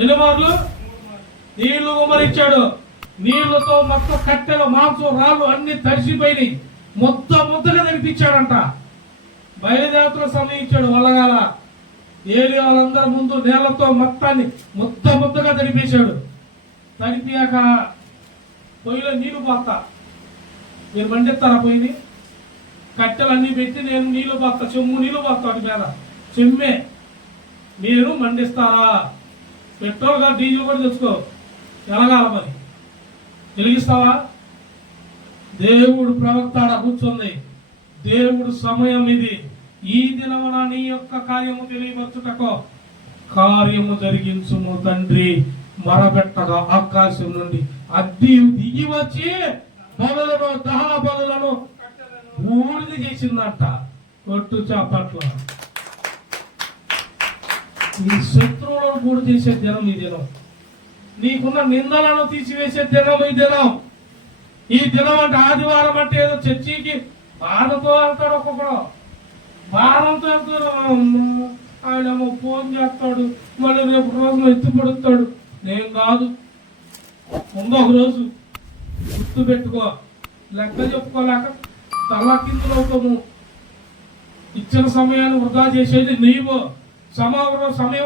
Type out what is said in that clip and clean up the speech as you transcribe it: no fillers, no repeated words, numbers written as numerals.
ఎన్ని మార్లు? నీళ్లు గుమ్మరించాడు. నీళ్లతో మొత్తం కట్టెలు, మాంసం, రాళ్ళు అన్ని తడిసిపోయినాయి. ముద్దగా నడిపించాడంట. బయలుదేవతలు సమయించాడు వలగాల. ఏలి వాళ్ళందరి ముందు నేలతో మొత్తాన్ని ముద్దగా తడిపేశాడు. తడిపియాక పొయ్యిలో నీళ్లు పోతా. మీరు మండిస్తారా పొయ్యిని? కట్టెలు అన్ని పెట్టి నేను నీళ్లు పోతా, చెమ్ము నీళ్లు పోతా. వాటి మీద చెమ్మే. మీరు మండిస్తారా? పెట్రోల్ గా డీజిల్ కూడా తెచ్చుకో, ఎలగాల మరి. వెలిగిస్తావా? దేవుడు ప్రవక్త కూర్చుంది. దేవుడు సమయం ఇది. ఈ దినమున నీ యొక్క కార్యము తెలియవచ్చుటకో కార్యము జరిగించుము తండ్రి. మరబెట్టగా ఆకాశం నుండి అగ్ని దిగి వచ్చి బలులను, దహన బలులను బూడిద చేసిందంట. కొట్టు చాపట్ల. నీ శత్రువులను బూడి చేసే దినం ఈ దినం. నీకున్న నిందలను తీసివేసే దినం ఈ దినం. ఈ దినం అంటే ఆదివారం అంటే ఏదో చర్చికి బాధతో వెళ్తాడు, ఒక్కొక్కడు భారంతో వెళ్తాడు. ఆయన ఫోన్ చేస్తాడు, మళ్ళీ రేపు రోజున ఎత్తుపడుతాడు. నేను కాదు, ముందు ఒక రోజు గుర్తు పెట్టుకో. లెక్క చెప్పుకోలేక తలకిందులవుతాము. ఇచ్చిన సమయాన్ని వృధా చేసేది నీవు. సమయం